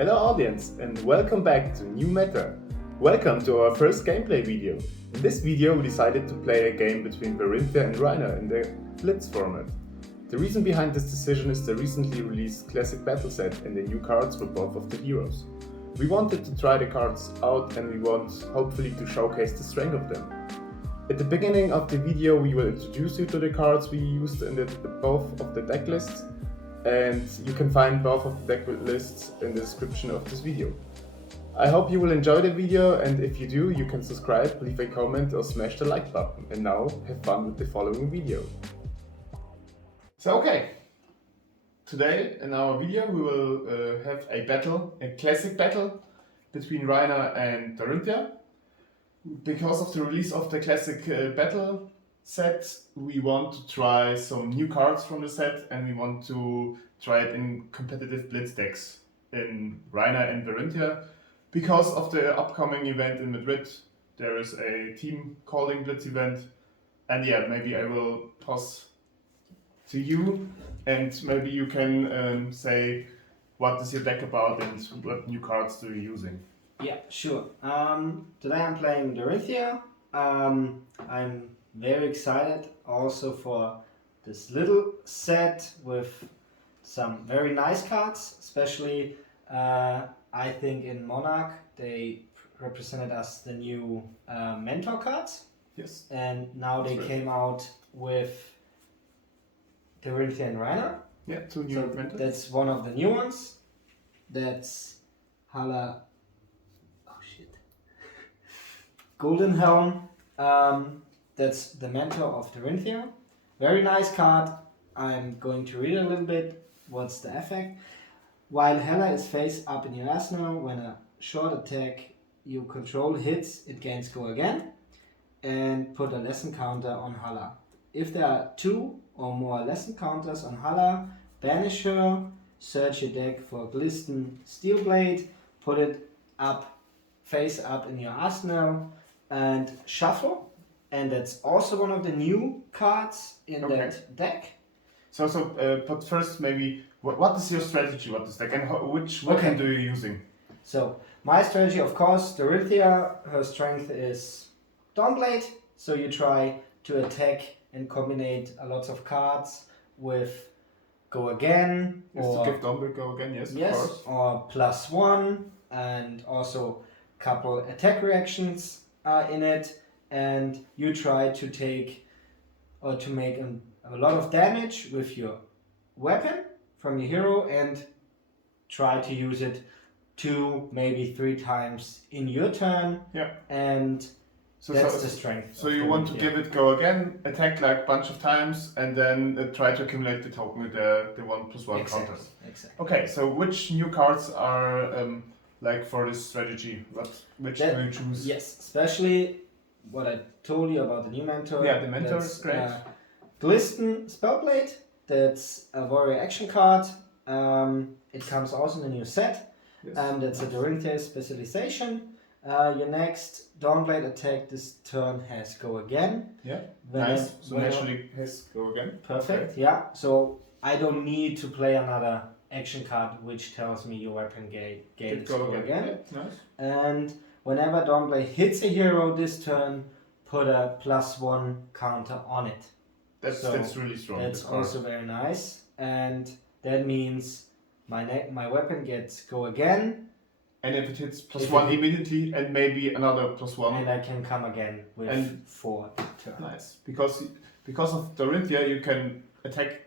Hello audience and welcome back to New Meta. Welcome to our first gameplay video. In this video we decided to play a game between Dorinthea and Rihnar in the Blitz format. The reason behind this decision is the recently released classic battle set and the new cards for both of the heroes. We wanted to try the cards out and we want hopefully to showcase the strength of them. At the beginning of the video we will introduce you to the cards we used in both of the deck lists, and you can find both of the deck lists in the description of this video. I hope you will enjoy the video, and if you do, you can subscribe, leave a comment or smash the like button. And now have fun with the following video. So today in our video we will have a battle, a classic battle between Rihnar and Dorinthea. Because of the release of the classic battle set, we want to try some new cards from the set and we want to try it in competitive Blitz decks in Rihnar and Dorinthea. Because of the upcoming event in Madrid, there is a team calling Blitz event, and yeah, maybe I will pass to you and maybe you can say what is your deck about and what new cards do you using. Yeah, sure. Today I'm playing Dorinthea. I'm very excited also for this little set with some very nice cards, especially I think in Monarch they represented us the new mentor cards. Yes. And now they came out with Dorinthea and Rihnar. Yeah, two new mentors. That's one of the new ones. That's Hala. Golden Helm, that's the mentor of Dorinthea. Very nice card. I'm going to read a little bit what's the effect. While Hela is face up in your arsenal, when a short attack you control hits, it gains go again. And put a lesson counter on Hala. If there are 2 or more lesson counters on Hala, banish her, search your deck for Glisten Steelblade, put it up, face up in your arsenal, and shuffle, and that's also one of the new cards in that deck. But first maybe, what is your strategy, what is deck, and which weapon do you using? So, my strategy, of course, Dorinthea, her strength is Dawnblade, so you try to attack and combine a lot of cards with Go Again, or to give Dawnblade Go Again, yes, of course. Or +1, and also couple attack reactions in it, and you try to take or to make a lot of damage with your weapon from your hero and try to use it 2, maybe 3 times in your turn. Yeah. And that's the strength. So you want to give it Go Again, attack like a bunch of times, and then try to accumulate the token with the 1+1 counters. Exactly. Okay, so which new cards are like for this strategy? Which do you choose? Yes, especially what I told you about the new mentor. Yeah, the mentor is great. Glisten Spellblade, that's a warrior action card. It comes also in the new set. Yes. That's a Dorinthea specialization. Your next Dawnblade attack this turn has Go Again. Yeah, nice. So naturally has Go Again. Perfect, okay. Yeah. So I don't need to play another action card which tells me your weapon gains Go Again. Yeah, nice. And whenever Dawnblade hits a hero this turn, put a +1 counter on it. That's really strong. That's also very nice, and that means my weapon gets Go Again. And if it hits +1 immediately, and maybe another +1. And I can come again with 4 turns. Nice. Because of Dorinthea, you can attack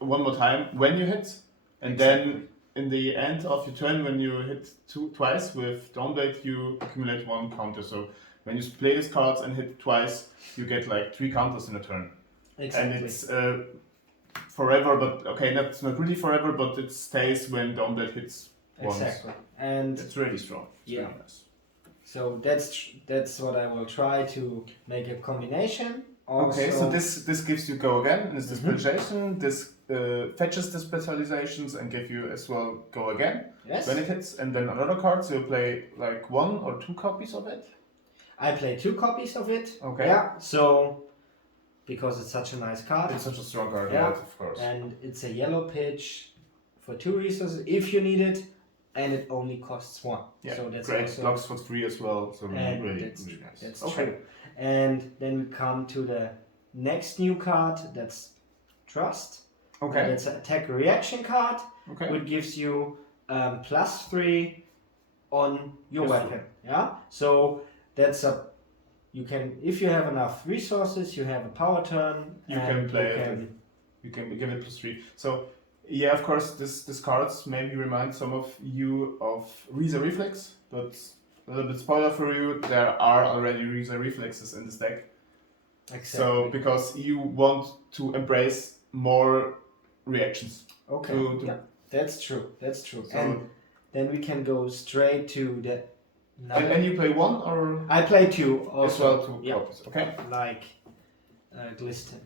one more time when you hit. And then in the end of your turn, when you hit twice with Dawnblade, you accumulate 1 counter. So when you play these cards and hit twice, you get like 3 counters in a turn. Exactly. And it's forever, but okay, that's not really forever, but it stays when Dawnblade hits once. Exactly. And it's really strong. It's yeah. Really nice. So that's what I will try to make a combination. Also, okay, so this gives you Go Again, and it's the specialization. This fetches the specializations and give you as well Go Again when it hits. And then another card, so you play like 1 or 2 copies of it? I play 2 copies of it. Okay. Yeah, so because it's such a nice card. It's such a strong card, yeah, right, of course. And it's a yellow pitch for 2 resources if you need it. and it only costs 1. Yeah, so that's great. also Blocks for free as well, so and really that's, really nice. that's Okay. true. And then we come to the next new card, that's Trust. Okay. And it's an attack reaction card, Okay. which gives you +3 on your Useful. weapon. Yeah. So that's you can, if you have enough resources, you have a power turn. You can play it. You can give it +3. So yeah, of course, this cards maybe remind some of you of Rihnar Reflex, but a little bit spoiler for you, there are already Rihnar Reflexes in this deck. Exactly. So because you want to embrace more reactions. Okay. Yeah, that's true. That's true. So and then we can go straight to the. And you play 1 or? I play 2 also. As well, 2 yeah. copies. Okay. Like Glisten.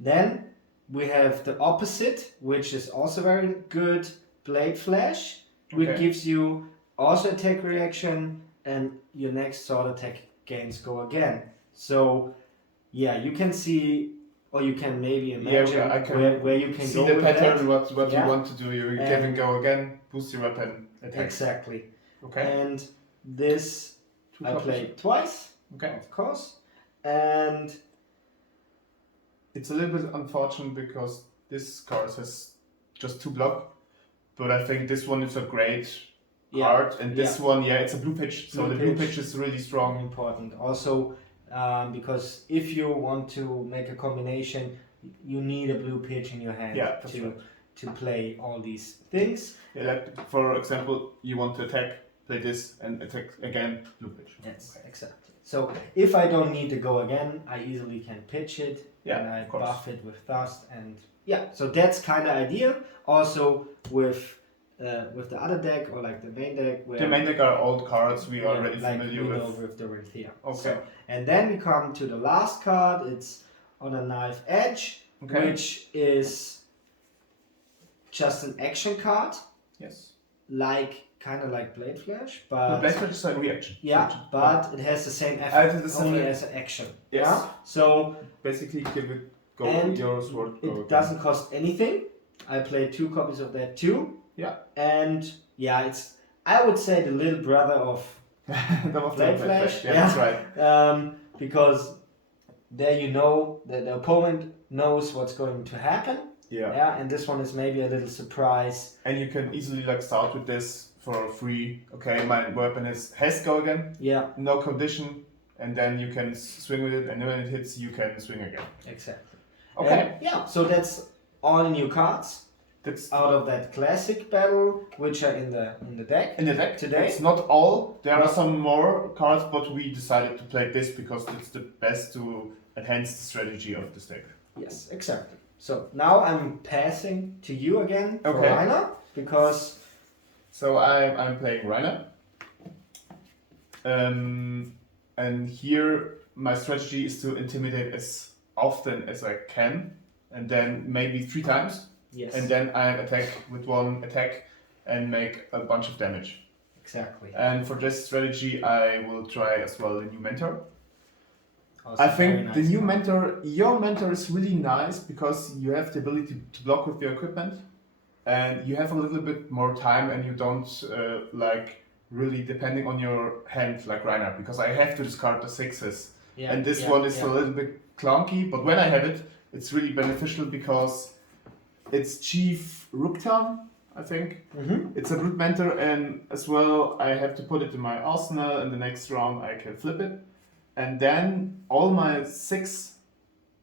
Then we have the opposite, which is also very good, Blade Flash, which gives you also attack reaction, and your next sword attack gains go again. So yeah, you can see, or you can maybe imagine where you can see go the with pattern, that. what you want to do. You give and go again, boost your weapon, attack. Exactly. Okay. And this I played twice, of course, and it's a little bit unfortunate because this card has just 2 block, but I think this one is a great card, and this one, it's a blue pitch, so the blue pitch is really strong. Important. Also, because if you want to make a combination, you need a blue pitch in your hand to play all these things. Yeah, like for example, you want to attack, play this, and attack again, blue pitch. Yes, exactly. So if I don't need to go again, I easily can pitch it, and I buff it with Dust, and so that's kind of ideal. Also with the other deck, or like the main deck. The main deck are old cards we are already familiar with. With Dorinthea. Okay. So, and then we come to the last card. It's on a knife edge, which is just an action card. Yes. Kind of like Blade Flash, but Blade Flash is a reaction. But it has the same effect, only as an action. Yes. Yeah. So basically, give it go your sword. It doesn't cost anything. I played 2 copies of that too. Yeah. And it's, I would say, the little brother of Blade Flash. Yeah, that's right. Because there you know that the opponent knows what's going to happen. Yeah. And this one is maybe a little surprise. And you can easily start with this for free. Okay, my weapon has go again. Yeah. No condition, and then you can swing with it, and when it hits, you can swing again. Exactly. Okay. And, so that's all new cards. That's out of that classic battle, which are in the deck. In the deck today. It's not all. There are some more cards, but we decided to play this because it's the best to enhance the strategy of this deck. Yes, exactly. So now I'm passing to you again for Rihnar, because. So I'm playing Rihnar. And here my strategy is to intimidate as often as I can, and then maybe 3 times. Yes. And then I attack with 1 attack and make a bunch of damage. Exactly. And for this strategy, I will try as well the new mentor. Also I think nice the new mentor, your mentor is really nice because you have the ability to block with your equipment, and you have a little bit more time, and you don't really depending on your hand like Rihnar, because I have to discard the 6s. And this one is a little bit clunky, but when I have it, it's really beneficial because it's Chief Rooktown, I think. It's a brute mentor, and as well I have to put it in my arsenal, and the next round I can flip it. And then all my 6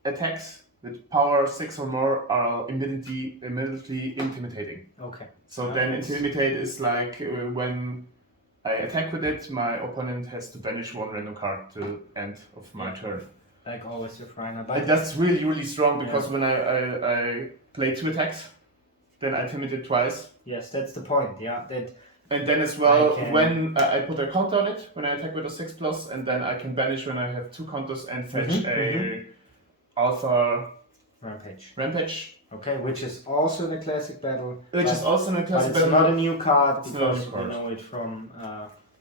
attacks with power 6 or more are immediately intimidating. Okay. So then intimidate is like when I attack with it, my opponent has to banish 1 random card till end of my turn. Like always with Rihnar. But that's really strong because when I play 2 attacks, then I intimidate twice. Yes, that's the point. And then as well, when I put a counter on it, when I attack with a 6+, and then I can banish when I have 2 counters and fetch a Alpha Rampage. Okay, which is also in the classic battle. Which is also in the classic battle. It's not a new card because you know it from...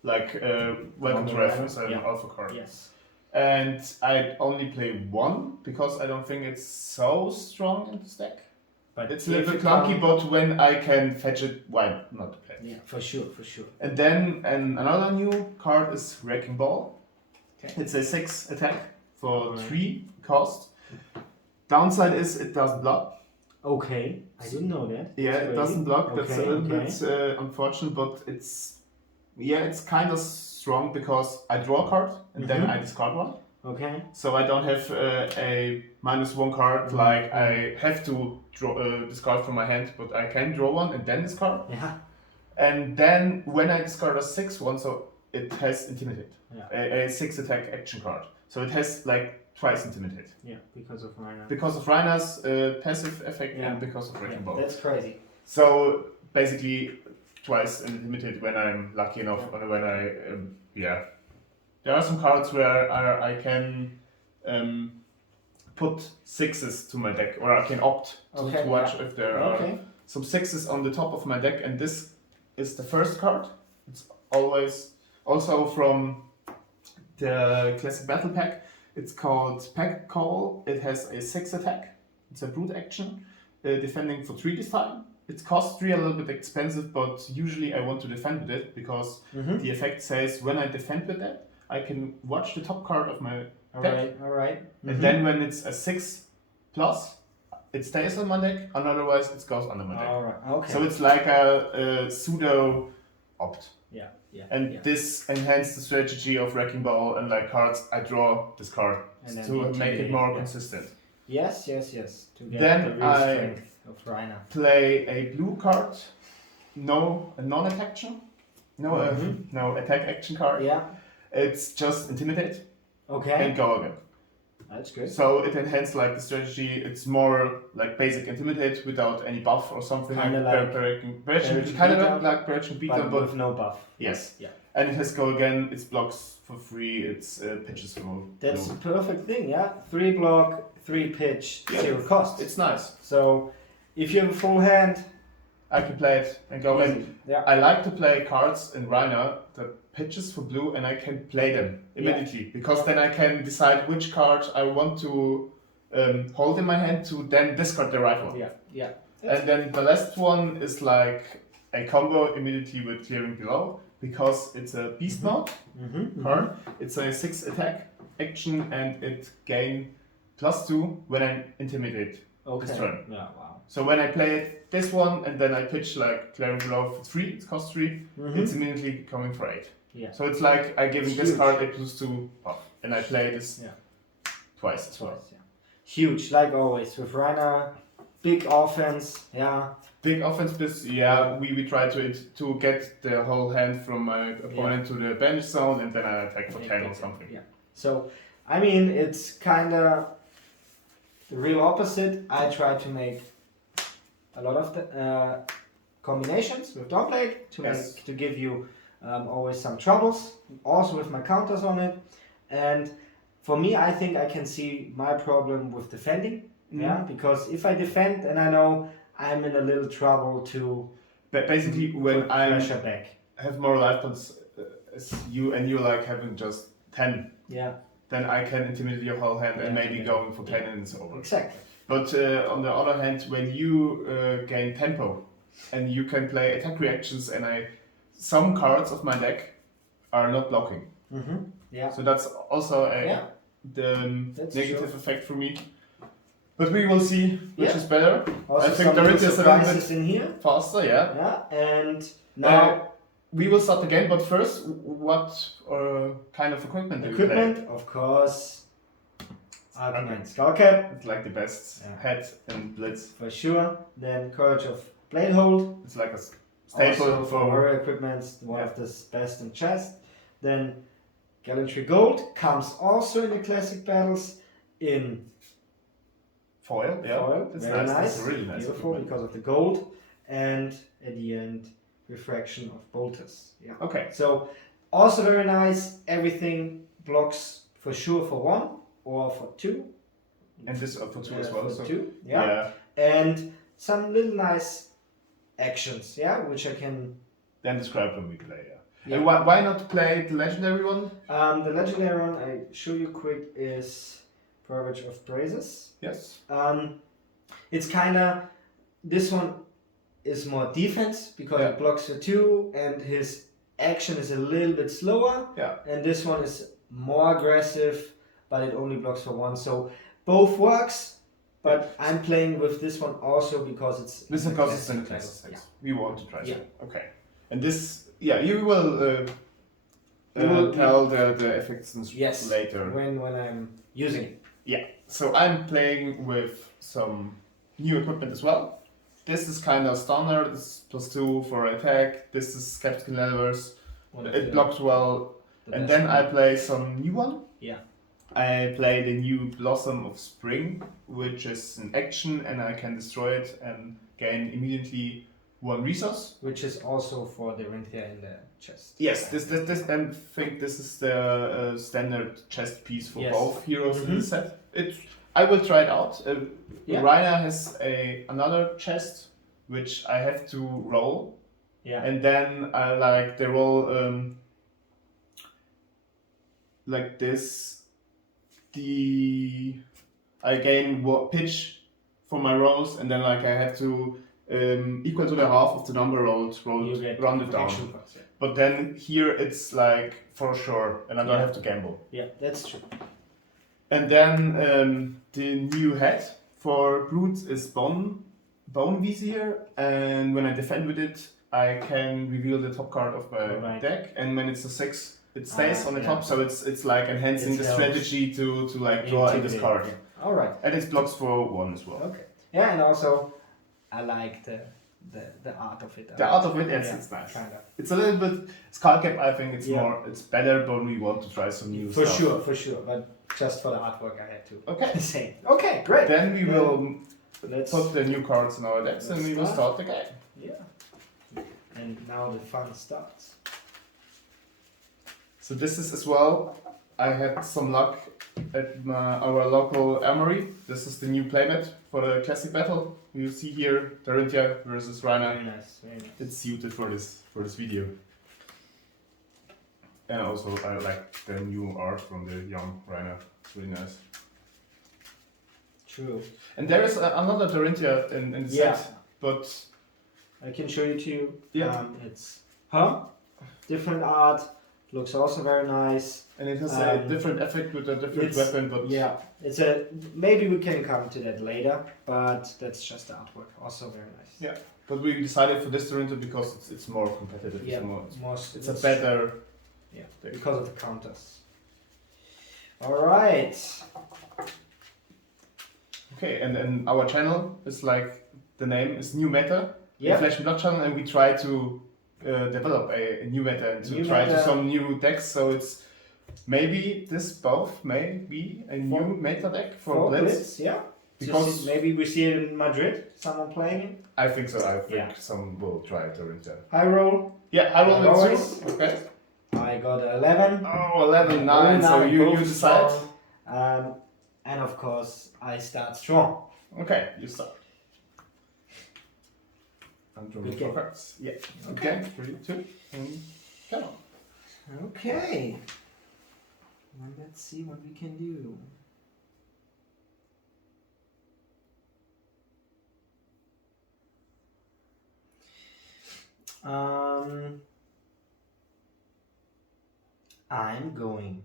Welcome to Ref is an Alpha card. Yes. And I only play 1 because I don't think it's so strong in this deck. But it's a little if bit it clunky, comes- but when I can fetch it, why not play? Yeah, for sure, for sure. And then another new card is Wrecking Ball. Okay. It's a 6 attack for Right. 3 cost. Downside is it doesn't block. Okay, I didn't know that. Yeah, That's it crazy. doesn't block. That's a Okay, little okay. bit unfortunate, but it's kind of strong because I draw a card and then I discard one. Okay. So I don't have a -1 card like I have to discard from my hand, but I can draw one and then discard. Yeah. And then when I discard a 6-1, so it has Intimidate, Yeah. a 6 attack action card. So it has like twice Intimidate. Yeah, because of Rihnar. Because of Rhinor's passive effect Yeah. and because of Wrecking Ball. That's crazy. So basically twice Intimidate when I'm lucky enough, or when I, There are some cards where I can put 6s to my deck, or I can opt to watch if there are some 6s on the top of my deck, and this is the first card. It's always also from the classic battle pack. It's called Pack Call. It has a 6 attack. It's a brute action, defending for 3 this time. It costs 3, a little bit expensive, but usually I want to defend with it because the effect says when I defend with that, I can watch the top card of my deck. Alright. And then when it's a 6+, it stays on my deck, and otherwise it goes under my deck. Alright, okay. So it's like a pseudo opt. Yeah, yeah. And yeah. this enhances the strategy of Wrecking Ball, and like cards, I draw this card And then to make it intimidate, more yeah. consistent. Yes. To get Then the real I- strength of Rihnar. Play a blue card, a non-attack action, no attack action card. Yeah. It's just Intimidate Okay. and go again. That's good. So it enhances like the strategy. It's more like basic Intimidate without any buff or something. Kinda like Barrage kind Beater, of like Barrage Beater, but but with no buff. yes. Yeah. And it has go again. It's blocks for free. It's pitches for That's blue. the perfect thing, yeah. 3 block, 3 pitch, Yeah. 0 cost. It's nice. So if you have a full hand, I can play it and go in. easy. Yeah. I like to play cards in Rhino that pitches for blue, and I can play them immediately because then I can decide which card I want to hold in my hand to then discard the right one. Yeah. And then the last one is like a combo immediately with clearing below because it's a beast mode card. It's a 6 attack action and it gain +2 when I intimidate this turn. Yeah, wow. So when I play it, this one, and then I pitch like clearing below for 3, it costs 3, it's immediately coming for 8. Yeah. So it's like I giving It's this huge. card a +2 buff, and I play this Yeah. twice as well. Yeah. Huge, like always with Rihnar, big offense, yeah. Big offense, this we try to get the whole hand from my opponent to the bench zone, and then I attack for 10 or something. Yeah. So I mean, it's kind of the real opposite. I try to make a lot of the combinations with Dogleg to give you always some troubles. Also with my counters on it, and for me, I think I can see my problem with defending. Yeah, because if I defend and I know I'm in a little trouble to But basically, when put I pressure back. have more life points as you, and you like having just 10, Yeah, then I can intimidate your whole hand and Yeah, maybe yeah. going for 10 and it's over. exactly. But on the other hand, when you gain tempo and you can play attack reactions, and some cards of my deck are not blocking. Yeah. So that's also the That's negative true. effect for me. But we will see which Yeah. is better. Also I think some Dorinthea little is a little surprises bit in here. faster, yeah. Yeah, and now We will start again, but first, what kind of equipment do you play? equipment, of course. Argument skull cap It's like the best Yeah. head and blitz. for sure. Then courage of blade hold. It's like a staple Also for for warrior equipment, one Yeah. of the best in chest. Then gallantry gold comes also in the classic battles in foil. Yeah, foil. it's Very nice. nice, It's a really nice beautiful equipment. because of the gold, and at the end refraction of bolters. Yeah. Okay. So also very nice. Everything blocks for sure for 1 or for 2. And this for 2 as well. For So 2. Yeah. And some little nice actions. Yeah, which I can. Then describe when we play. Yeah. Yeah. And why not play the legendary one? The legendary one I show you quick is Purge of Praises. Yes. It's kind of this one is more defense because it blocks for 2 and his action is a little bit slower. Yeah. And this one is more aggressive, but it only blocks for 1. So both works, but I'm playing with this one also because it's in the classic. We want to try it. Okay. And this, you will tell the effects later. When I'm using it. Yeah. So I'm playing with some new equipment as well. This is kind of standard. This is +2 for attack. This is skeptical levers. It blocks well. And then I play some new one. Yeah. I play the new Blossom of Spring, which is an action, and I can destroy it and gain immediately 1 resource. Which is also for the Dorinthea in the chest. Yes, this I think this is the standard chest piece for both heroes in the set. I will try it out. Rihnar has another chest which I have to roll. Yeah. And then they roll like this. I gain pitch for my rolls, and then I have to equal to the half of the number rolled rounded down. Points, But then here it's for sure, and I don't have to gamble. Yeah, that's true. And then the new head for Brute is Bone Vizier, and when I defend with it, I can reveal the top card of my deck, and when it's a 6, it stays on the top, so it's enhancing the strategy to draw in this card. Yeah. All right. And it blocks for 1 as well. Okay. Yeah, and also I like the art of it. The art of it, it's nice. Kind of. It's a little bit Skullcap. I think it's better, but we want to try some new stuff. For sure. But just for the artwork, I had to. Okay. Say. Okay, great. Then we will put the new cards in our decks, and we will start the game. Yeah. And now the fun starts. So this is as well. I had some luck at our local armory. This is the new playmat for the classic battle. You see here Dorinthea versus Rihnar. Very nice. It's suited for this video. And also I like the new art from the young Rihnar. It's really nice. True. And there is another Dorinthea in the set, but I can show you to you. Yeah. It's different art. Looks also very nice. And it has a different effect with a different weapon, but it's maybe we can come to that later, but that's just the artwork. Also very nice. Yeah, but we decided for this Dorinthea because it's more competitive. Yeah, it's a better. Yeah, because of the counters. All right. Okay, and our channel is the name is New Meta, Flash and Blood channel, and we try to develop a new meta and to try to some new decks. So it's maybe both may be a new meta deck for Blitz. Yeah. Because maybe we see it in Madrid. Someone playing it. I think so. I think some will try it to High roll. Yeah, high roll with 2. Okay. I got 11. Oh, 11, 9. So you decide. And of course, I start strong. Okay, you start. I'm drawing 4 cards. Yeah. Okay. 3, 2, and come on. Okay. Well, let's see what we can do. I'm going.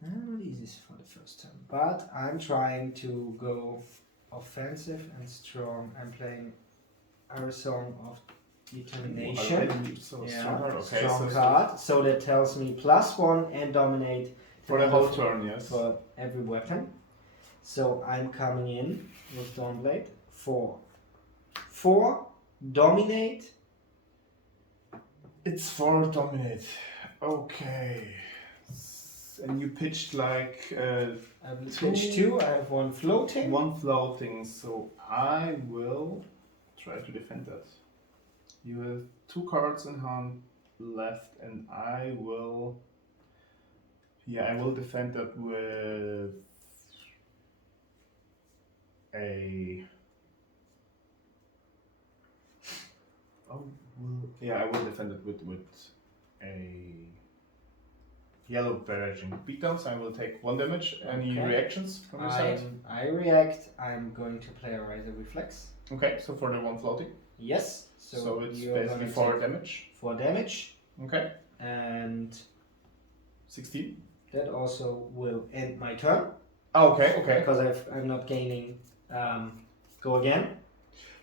Not easy for the first time, but I'm trying to go offensive and strong. I'm playing our Song of Determination. Strong card. So that tells me +1 and dominate for the whole turn. Yes. For every weapon. So I'm coming in with Dawnblade. 4 dominate. It's 4 dominate. Okay. And you pitched I pitched 2. I have 1 floating. 1 floating. So I will try to defend that. You have 2 cards in hand left, and I will. Yeah, I will defend that with a. I will defend it with a yellow barraging beatdowns. I will take 1 damage. Any Okay. reactions from your side? I react. I'm going to play a Riser Reflex. Okay, so for the 1 floating. Yes. So it's you're basically gonna 4 take damage. 4 damage. Okay. And 16. that also will end my turn. Oh, okay, okay. Because I'm not gaining go again.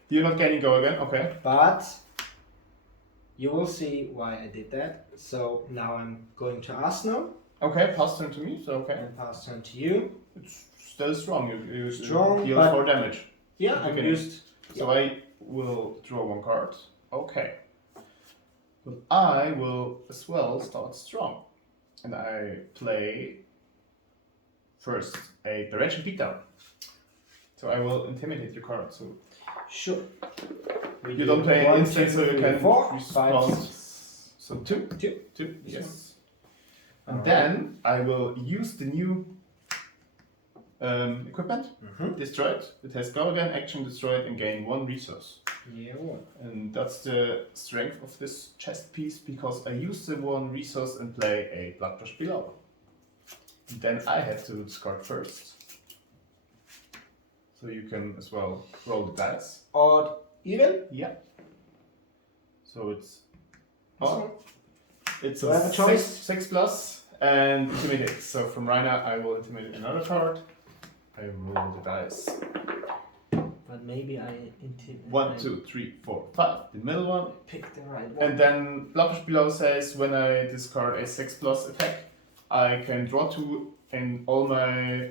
You're not gaining go again, okay. But you will see why I did that. So now I'm going to Arsenal. Okay, pass turn to me, so okay. And pass turn to you. It's still strong. You Strong, deal but 4 damage. Yeah, at the I'm beginning. used. So I will draw 1 card. Okay. But I will as well start strong. And I play first a direction beatdown. So I will intimidate your card. So Sure. you don't play an 1, instant, 2, so you 3, can 4, 5, respond. 6. So 2. 2. 2, yes. And Alright. then I will use the new equipment. Destroyed. It has go again, action destroyed, and gain 1 resource. Yeah. And that's the strength of this chest piece, because I use the 1 resource and play a Bloodrush below. And then I have to discard first. So you can as well roll the dice. Odd, even. Yeah. So it's Oh. it's Do I have a a choice? 6 plus and intimidate. So from Rihnar I will intimidate another card. I roll the dice. But maybe I intimidate. 1, 2, 3, 4, 5. The middle one. Pick the right one. And then Bloodrush below says when I discard a 6 plus attack, I can draw 2 and all my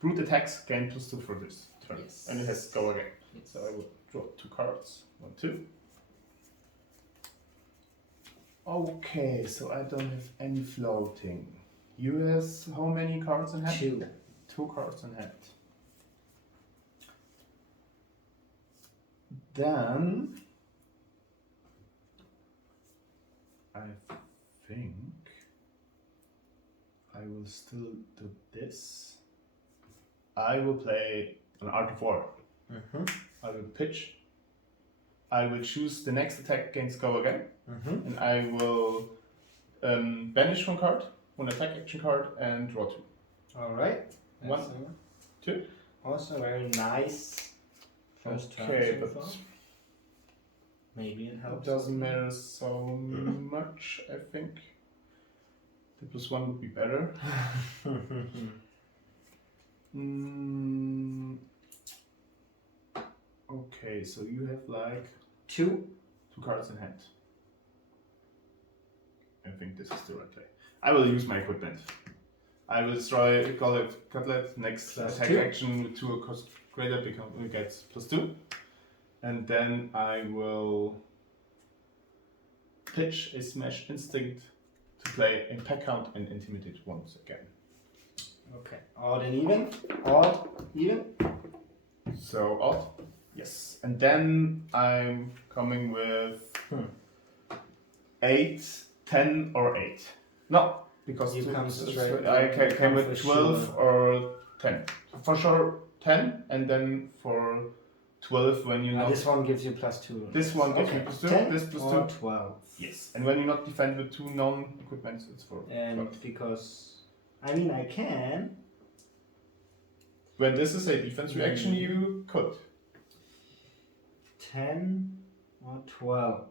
brute attacks gain +2 for this turn. Yes. And it has go again. Yes. So I will draw 2 cards. 1, 2. Okay, so I don't have any floating. You has how many cards in hand? 2. 2 cards in hand. Then I think I will still do this. I will play an Art of War. I will pitch. I will choose the next attack against go again. And I will banish 1 card, 1 attack action card, and draw 2. Alright. 1, 2. Also very nice first turn. Okay, so but far. Maybe it it helps. doesn't matter so much, I think. The +1 would be better. Okay, so you have like 2. 2 cards in hand. I think this is the right play. I will use my equipment. I will destroy Cutlet next Plus attack 2. action with 2 cost greater because we get +2. And then I will pitch a Smash Instinct to play a pack count and intimidate once again. Okay. Odd and even. Odd, even. So odd. Yes. And then I'm coming with 8, 10 or 8. No, because You come straight. I came come with for 12 sure. or 10. For sure 10, and then for 12 when you're not... This one gives you +2. This one gives Okay. me +2, 10 this or +2. 12. Yes. And when you not defend with 2 non-equipments, it's for 12. And because, I mean, I can. When this is a defense reaction, you could. 10 or 12.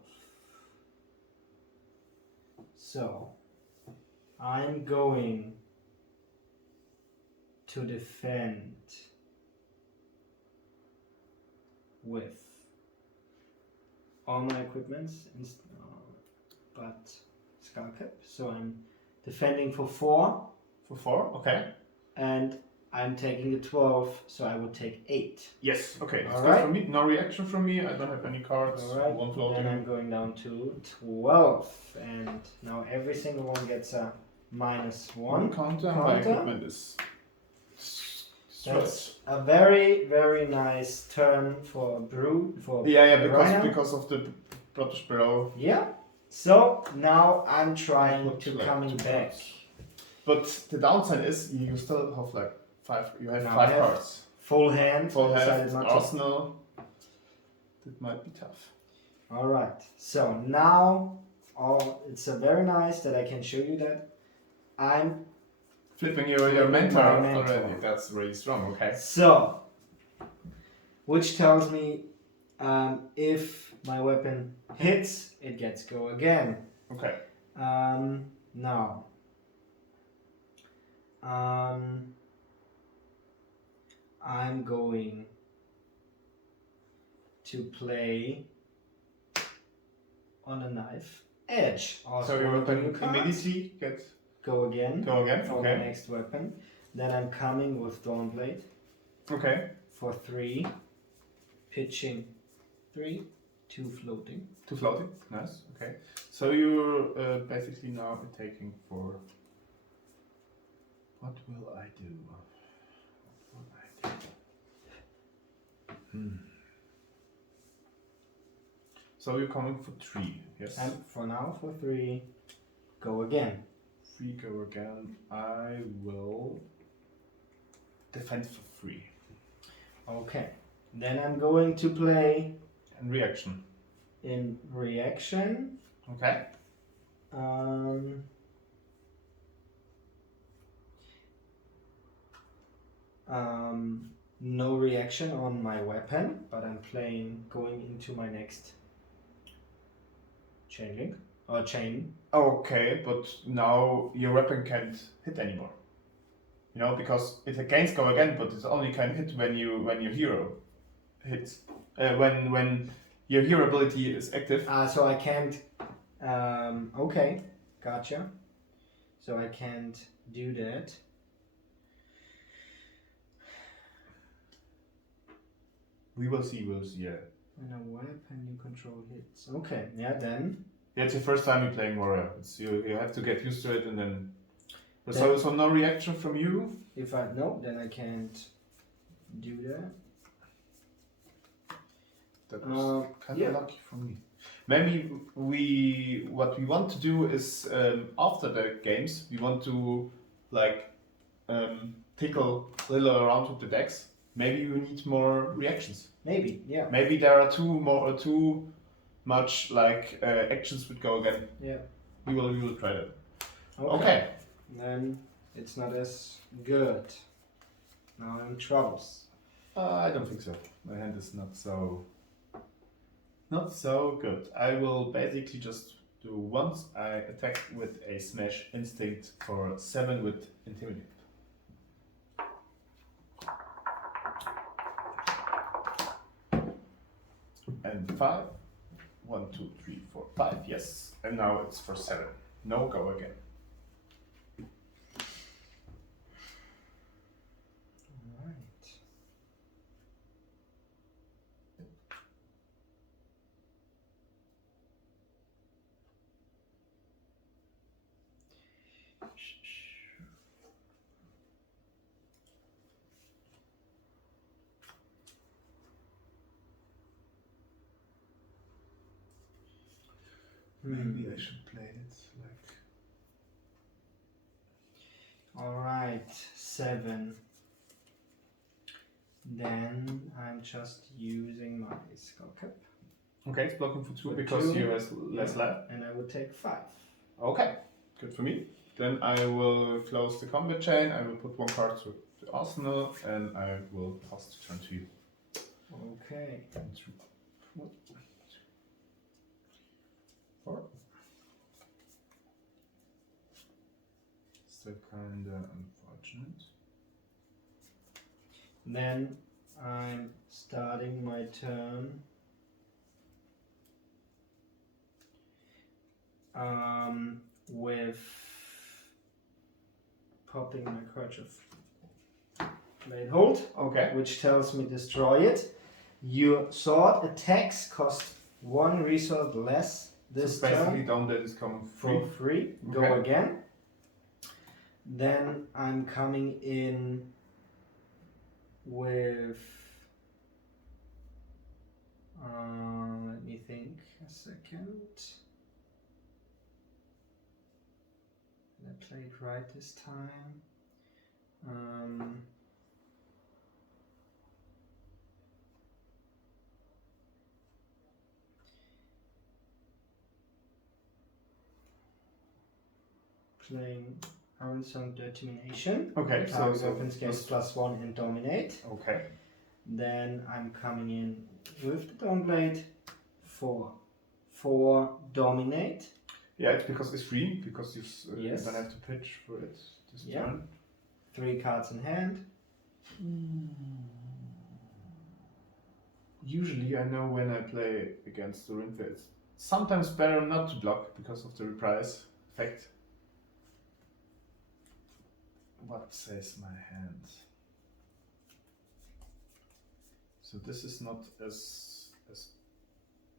So, I'm going to defend with all my equipments, but Skull Cap. So I'm defending for 4, For 4, okay. and I'm taking the 12, so I would take 8. Yes, okay. That's Alright. good for me. No reaction from me. I don't have any cards. Alright, One then floating. I'm going down to 12, and now every single one gets a -1. One counter. My Counter. equipment is That's a very, very nice turn for Brew. For yeah, Rihnar. because of the Bloodrush below. Yeah. So now I'm trying Look to like coming 2 back. cards. But the downside is you still have like 5. You have Now 5 I have cards. Full hand. Full decided hand, not to. Arsenal. That might be tough. All right. So now, it's a very nice that I can show you that. I'm Flipping your flipping mentor my mentor. already. That's really strong. Okay. so, which tells me if my weapon hits, it gets go again. Okay. Now, I'm going to play on a knife edge. So your weapon immediately go again go again. for my next weapon. Then I'm coming with Dawn Blade Okay. for 3, pitching 3, 2 floating. 2 floating. Nice. Okay. So you're basically now taking for. What will I do? What will I do? So you're coming for 3, yes? And for now, for 3, go again. 3 go again. I will defend for 3. Okay. Then I'm going to play And reaction. in reaction. Okay. No reaction on my weapon, but I'm going into my next chain. Okay, but now your weapon can't hit anymore. You know, because it against go again, but it only can hit when your hero hits. When your hero ability is active. So I can't. Okay, gotcha. So I can't do that. We will see. Yeah. When a weapon you control hits. Okay, yeah, then. Yeah, it's your first time you're playing warrior. You have to get used to it, and then. So no reaction from you. If I no, then I can't do that. That was kind of lucky for me. Maybe what we want to do is after the games we want to like tickle a little around with the decks. Maybe we need more reactions. Maybe, yeah. Maybe there are too much like actions would go again. Yeah. We will try that. Okay. Then it's not as good. Now I'm in troubles. I don't think so. My hand is not so good. I will basically just do once. I attack with a smash instinct for 7 with intimidate. And 5. 1, 2, 3, 4, 5. Yes. And now it's for 7. No, go again. Maybe I should play it like. Alright, 7. Then I'm just using my skull cap. Okay, it's blocking for 2 For because 2, you have less left. And I would take 5. Okay, good for me. Then I will close the combat chain. I will put 1 card to the arsenal, and I will pass the turn to you. Okay. 1, 2, 4. 4. So kinda unfortunate. Then I'm starting my turn. With popping my crutch of blade hold. Okay. Which tells me destroy it. Your sword attacks cost 1 resource less this so basically turn. Dawn Blade is coming For free. Okay. Go again. Then I'm coming in with let me think a second. I played right this time. I will send Determination. Okay, Target so weapons gains +1 and dominate. okay. Then I'm coming in with the Dawnblade for 4 dominate. Yeah, it's because it's free, because you Yes. don't have to pitch for it this Yeah. turn. 3 cards in hand. Usually I know when I play against Dorinthea, it's sometimes better not to block because of the reprise effect. What says my hand? So this is not as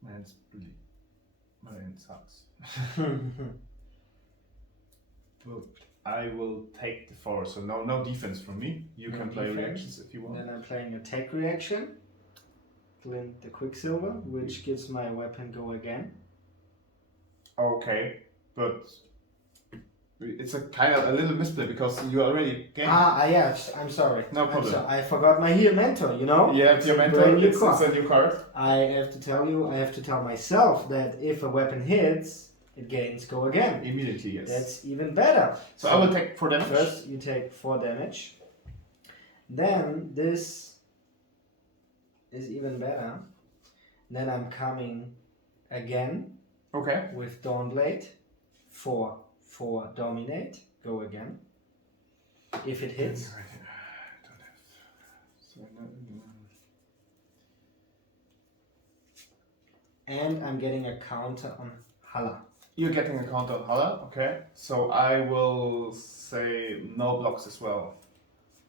my hand's really, my hand sucks. But I will take the 4, so no defense from me. You No can play defense. reactions if you want. Then I'm playing attack reaction. Glint the Quicksilver, which gives my weapon go again. Okay, but it's a kind of a little misplay because you already gained. Yeah, I'm sorry. No problem. I forgot my heal mentor, you know? Yeah, it's your mentor. brand new It's card. a new card. I have to tell myself that if a weapon hits, it gains go again. Immediately, yes. That's even better. So I will take 4 damage. First, you take 4 damage. Then this is even better. Then I'm coming again Okay. with Dawnblade for 4 dominate. Go again. If it hits. I don't have. So And I'm getting a counter on Hala. you're getting a counter on Hala. Okay. So I will say no blocks as well.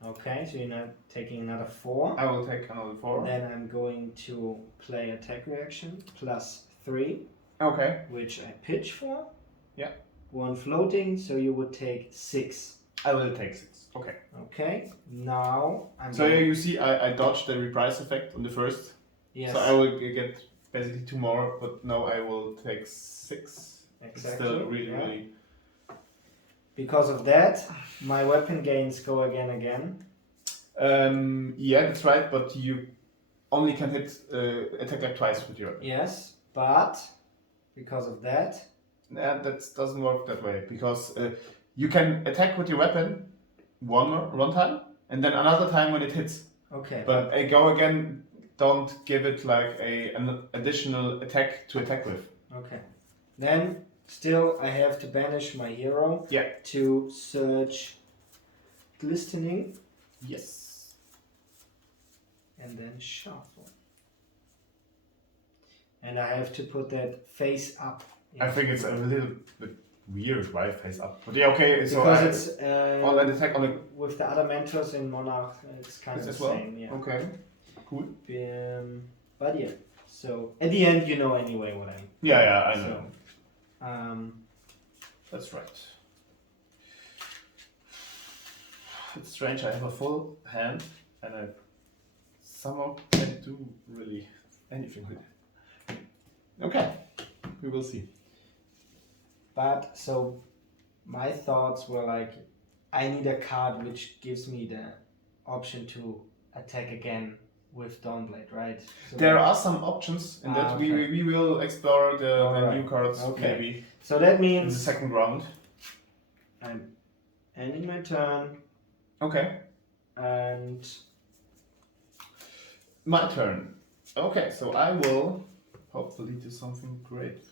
Okay, so you're not taking another 4. I will take another 4. Then I'm going to play attack reaction +3, Okay. which I pitch for. Yeah. 1 floating, so you would take 6. I will take 6. Okay. Okay, now I'm So yeah, you see, I dodged the reprise effect on the first. yes, So I will get basically 2 more, but now I will take 6. exactly. It's still really, yeah. really. Because of that, my weapon gains go again. Yeah, that's right, but you only can hit attack like twice with your weapon. Yes, but because of that, That doesn't work that way because you can attack with your weapon one time and then another time when it hits. okay. But a go again, don't give it like an additional attack to attack with. Okay. Then still I have to banish my hero. Yeah. To search glistening Yes. and then shuffle. And I have to put that face up. I think it's a little bit weird why face up. But yeah, okay. So because it's online attack on the with the other mentors in Monarch, it's kind of the as well. same. Yeah. Okay. Cool. But yeah. So at the end, you know anyway what I mean. Yeah, I know. So, That's right. It's strange. I have a full hand, and I somehow can't do really anything with it. Okay, we will see. But so my thoughts were like, I need a card which gives me the option to attack again with Dawnblade, right? So There are some options in that okay. we will explore the Alright. new cards Okay. maybe So that in the means second round. I'm ending my turn Okay, and my turn. Okay, so I will hopefully do something great.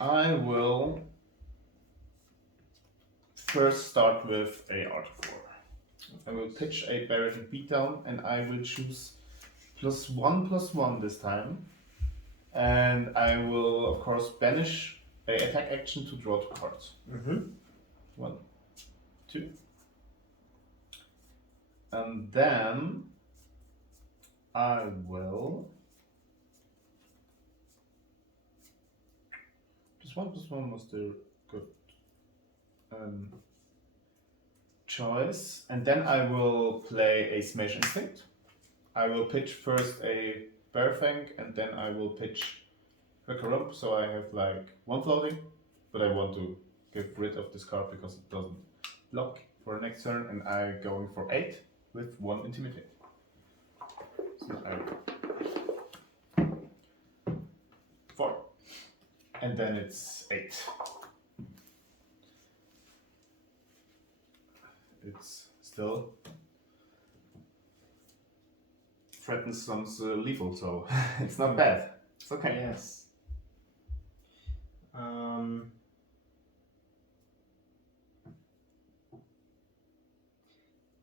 I will first start with a Art of War. I will pitch a Barrack Beatdown and I will choose +1/+1 this time. And I will of course banish a attack action to draw 2 cards. 1, 2. And then I will +1/+1 was the good choice, and then I will play a Smash Instinct. I will pitch first a Bearfang, and then I will pitch Hooker, so I have like 1 floating, but I want to get rid of this card because it doesn't block for next turn, and I'm going for 8 with 1 Intimidate. So I 4. And then it's 8. still threatens some lethal, so it's not bad. It's okay. Yes.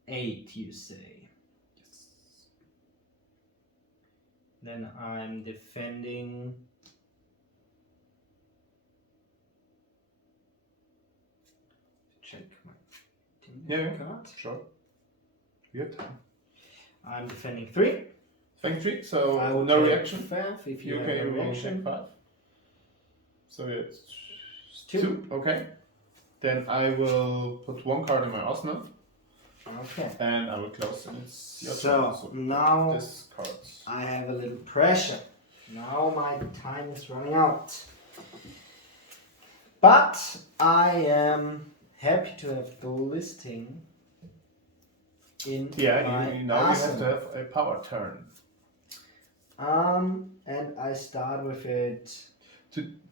8, you say. Yes. Then I'm defending. Check my team card. Sure. You have time. I'm defending 3. Thank you. So I will no take reaction. 5 if you have Okay, a you will reaction. take 5. So it's 2. 2. Okay. Then I will put 1 card in my arsenal. Okay. And I will close, and it's your So turn. So now this cards. I have a little pressure. Now my time is running out. But I am happy to have the listing in my now you have arsenal. to have a power turn. And I start with it.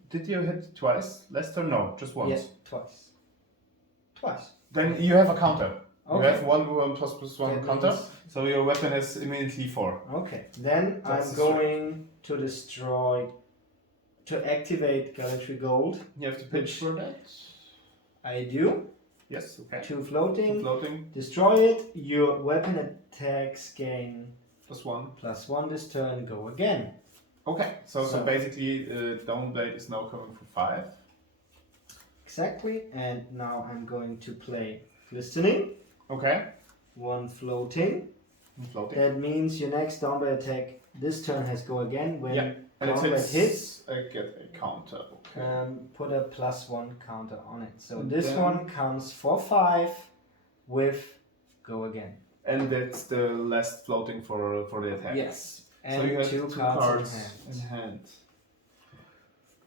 Did you hit twice? Last turn? No, just once. Yes, twice. Twice. Then you have a counter. Okay. You have 1 plus 1 That counter, means- so your weapon is immediately 4. Okay. Then That's I'm a going to destroy, to activate Gallantry Gold. You have to pitch for that. I do. Yes, okay. 2 floating. Floating, Destroy it. Your weapon attacks gain plus 1. +1 this turn. Go again. Okay, so So- basically Downblade is now coming for 5. Exactly. And now I'm going to play Glistening. Okay, 1 floating. floating. That means your next downblade attack this turn has go again. When Yeah, and it downblade hits, I get a counter. Okay. put a +1 counter on it. So And this then- one comes for 5 with go again. And that's the last floating for the attack. Yes. So And you have 2 2 cards, cards in hand. in hand.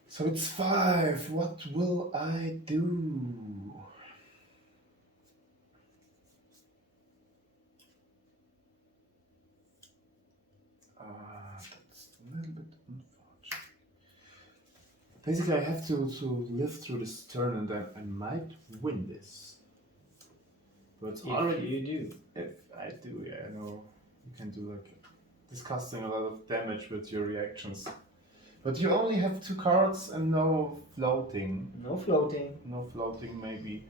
So it's 5. What will I do? That's a little bit unfortunate. Basically, I have to live through this turn, and then I might win this. But it's If already. you do. If I do, yeah, I know you can do like disgusting a lot of damage with your reactions. But you only have 2 cards and no floating. No floating. No floating, maybe.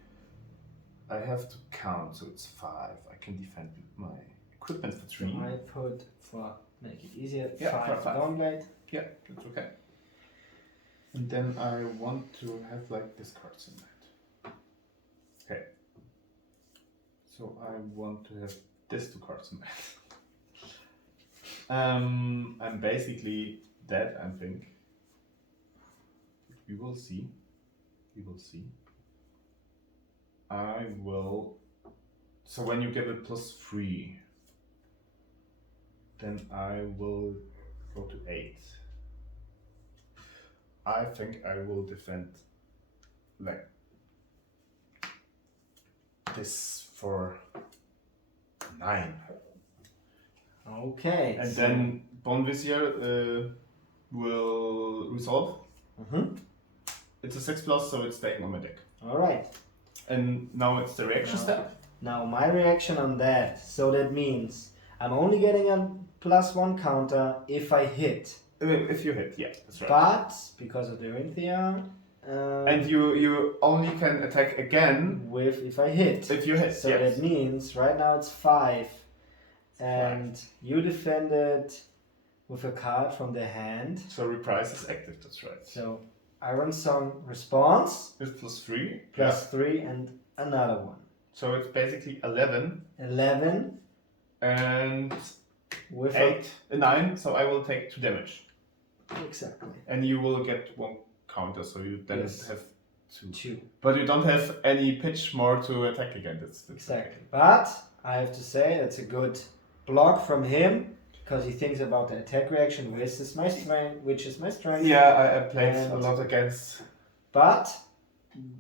I have to count, so it's 5. I can defend with my equipment for 3. I put for make it easier. Yeah, 5 for 5. downblade. Yeah, that's okay. And then I want to have like this cards in mind. Okay. So I want to have these 2 cards in mind. I'm basically dead, I think. We will see. We will see. I will. So when you get a +3, then I will go to 8. I think I will defend like this for 9. Okay. And so- then Bone Vizier will resolve. Mhm. It's a 6+, so it's staying on my deck. All right. And now it's the reaction Now- step. Now my reaction on that. So that means I'm only getting a +1 counter if I hit. If you hit, yeah, that's right. But because of Dorinthea, And you only can attack again with if I hit. if you hit. So yes. that means right now it's 5, and you defended with a card from the hand. So reprise is active. That's right. So Iron Song response It's +3. +3 and another one. So it's basically 11 11 and with 8, 9. So I will take 2 damage, exactly and you will get 1 counter. So you then Yes. have 2. 2. But you don't have any pitch more to attack again. That's Exactly. But I have to say that's a good block from him because he thinks about the attack reaction, which is my strength. Yeah, I played And- a lot against. But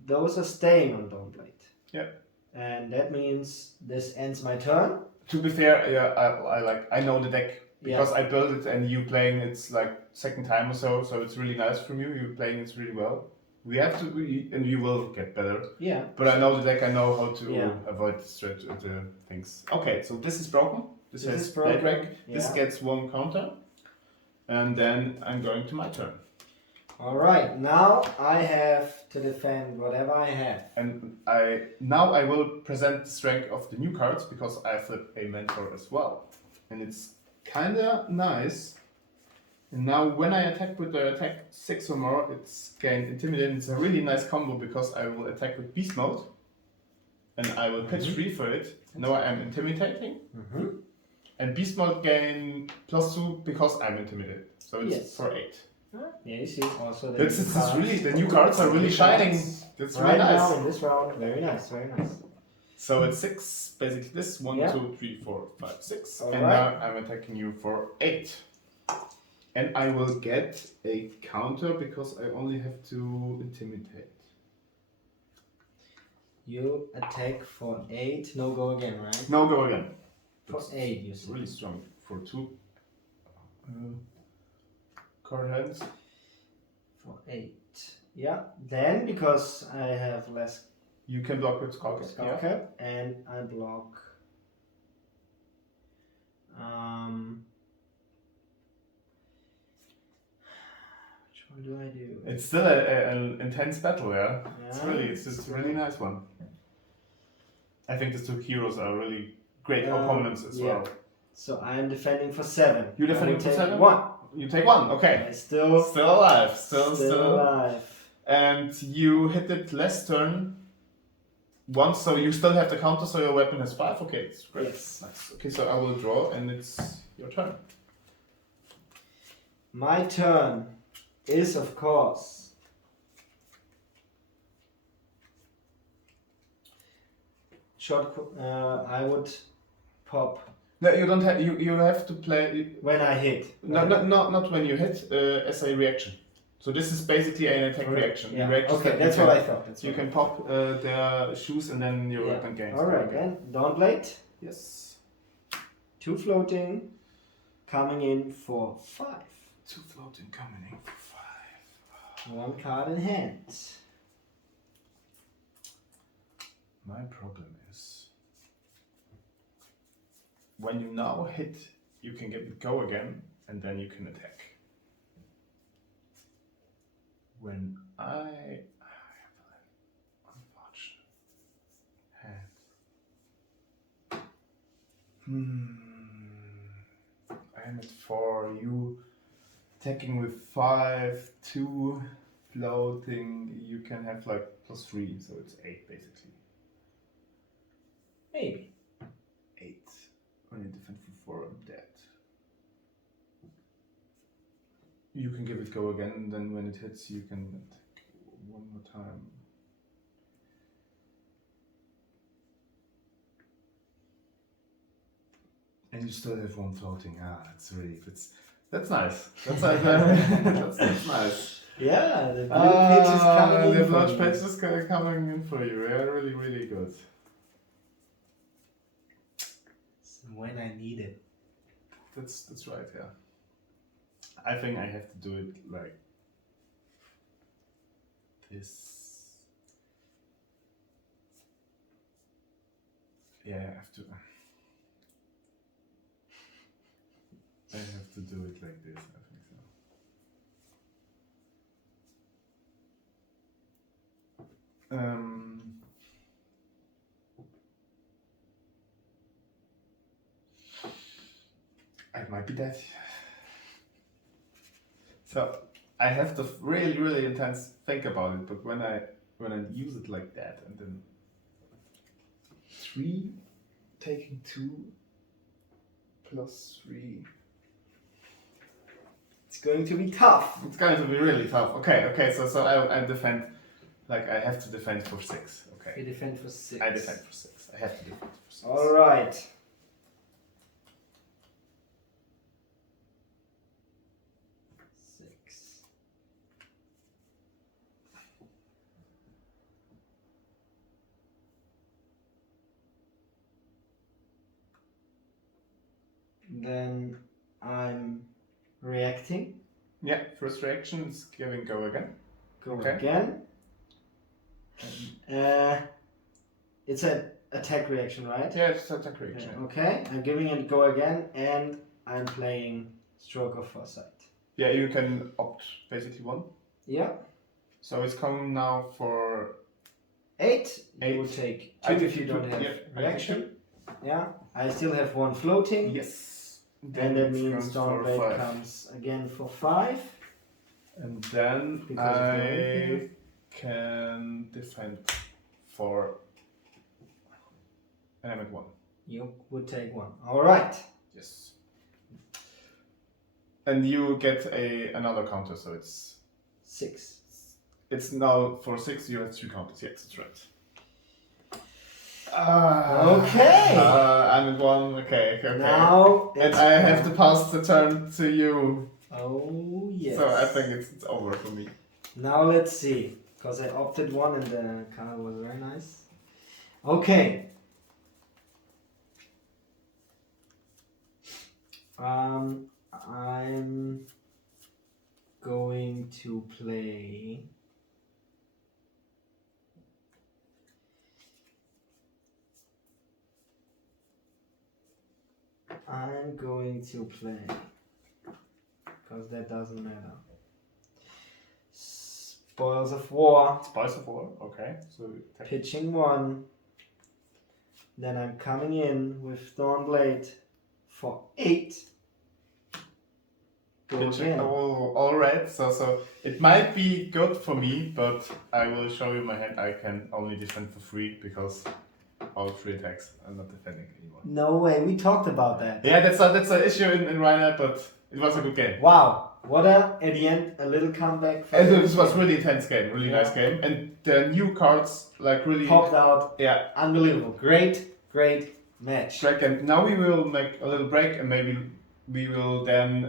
those are staying on Dawnblade. Yeah. And that means this ends my turn. To be fair, yeah, I know the deck because Yeah. I built it and you playing it's like second time or so. So it's really nice from you. You playing it really well. We have to, and we will get better. Yeah. But I know the deck, I know how to Yeah. avoid the things. Okay, so this is broken. This This has is broken, break. This yeah. gets one counter. And then I'm going to my turn. Alright, now I have to defend whatever I have. And now I will present the strength of the new cards because I flip a mentor as well. And it's kinda nice. And now when I attack with the attack 6 or more, it's gain intimidate. It's a really nice combo because I will attack with beast mode. And I will pitch 3 for it. Now I am intimidating. And beast mode gain +2 because I'm intimidated. So it's for 8. Yeah, you see also This is really, the new cards are really shining. That's really nice. Now in this round, very nice, very nice. So it's 6, basically this, 1, Yeah. 2, 3, 4, 5, 6. All And right. now I'm attacking you for 8. And I will get a counter because I only have to intimidate. You attack for 8, no go again, right? No, go again. For 8, you see. Really strong for 2 card hands. For 8. Yeah, then because I have less You can block with Skull Cap. Yeah. Cap, and I block. Which one do I do? It's still an intense battle, yeah. Yeah. It's just a really nice one. I think these 2 heroes are really great Um, opponents as yeah. well. So I'm defending for 7. You're defending I will for take 7? 1. You take 1, okay. I still Alive, still. alive. And you hit it last turn once, so you still have the counter, so your weapon has 5. Okay, it's great. Yes. Nice. Okay, so I will draw, and it's your turn. My turn is, of course, I would pop No, you don't have. You have to play. when I hit. No, not when you hit. As a reaction. So this is basically an attack reaction. Yeah. Reaction Okay, that that's you what can- I thought. You can pop their shoes, and then your weapon gains. Alright then, Dawnblade, Yes. 2 floating, coming in for 5. 2 floating coming in for 5. 1 card in hand. My problem is when you now hit, you can get it go again, and then you can attack. When I have an unfortunate hand. I am at 4. You attacking with 5, 2 floating. You can have like +3, so it's 8 basically. Maybe. 8. When you defend for 4, I'm dead. You can give it go again, and then when it hits, you can attack 1 more time. And you still have 1 floating. That's nice. That's nice. Yeah, the blue pitch is coming in. The for large you. patch is coming in for you. Yeah, really, really good. When I need it. That's right. Yeah. I think I have to do it like this. Yeah, I have to. I have to do it like this. I think so. I might be dead. So I have to really, really intense think about it. But when I use it like that, and then 3 taking 2 +3. It's going to be tough. It's going to be really tough. Okay. So I defend, like I have to defend for 6. You Okay. defend for 6. I defend for 6. I have to defend for 6. Alright. Then I'm reacting. Yeah. First reaction is giving go again. Go Okay. again. It's an attack reaction, right? Yeah, it's attack reaction. Okay, I'm giving it a go again, and I'm playing Stroke of Foresight. Yeah, you can opt basically one. Yeah. So it's coming now for 8. You 8. will take I 2 take if you two, don't have yep, reaction. Yeah. I still have 1 floating. Yes. And that it means comes for Stormblade 5. comes again for 5. And then Because of the I can defend for and I'm at 1. You would take 1. Alright. Yes. And you get another counter, so it's 6. it's now for 6 you have 2 counters. Yes, that's right. Okay. I'm at 1. Okay. Now And I have to pass the turn to you. Oh yes. So I think it's over for me. Now let's see, because I opted 1 and the card was very nice. Okay. I'm going to play. Because that doesn't matter. Spoils of War. Spice of War, okay. So Pitching 1. Then I'm coming in with Thornblade for 8. Go pitching again. all red. So it might be good for me, but I will show you my hand. I can only defend for 3 because all 3 attacks. I'm not defending anymore. No way, we talked about that. Yeah, that's an issue in Rihnar, but it was a good game. Wow, at the end, a little comeback. And this was really intense game, really Yeah. nice game. And the new cards like really Popped out. Yeah. Unbelievable. Great match. Great game. Now we will make a little break and maybe we will then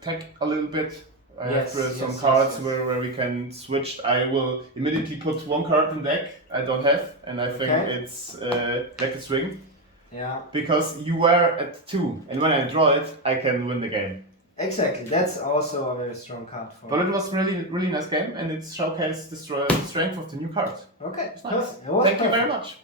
tech a little bit. I have some cards where we can switch. I will immediately put 1 card in deck I don't have, and I think it's Deck Swing. Yeah. Because you were at 2, and when I draw it, I can win the game. Exactly. That's also a very strong card for But it was really nice game, and it showcased the strength of the new card. Okay. It's nice. It was Thank you perfect. very much.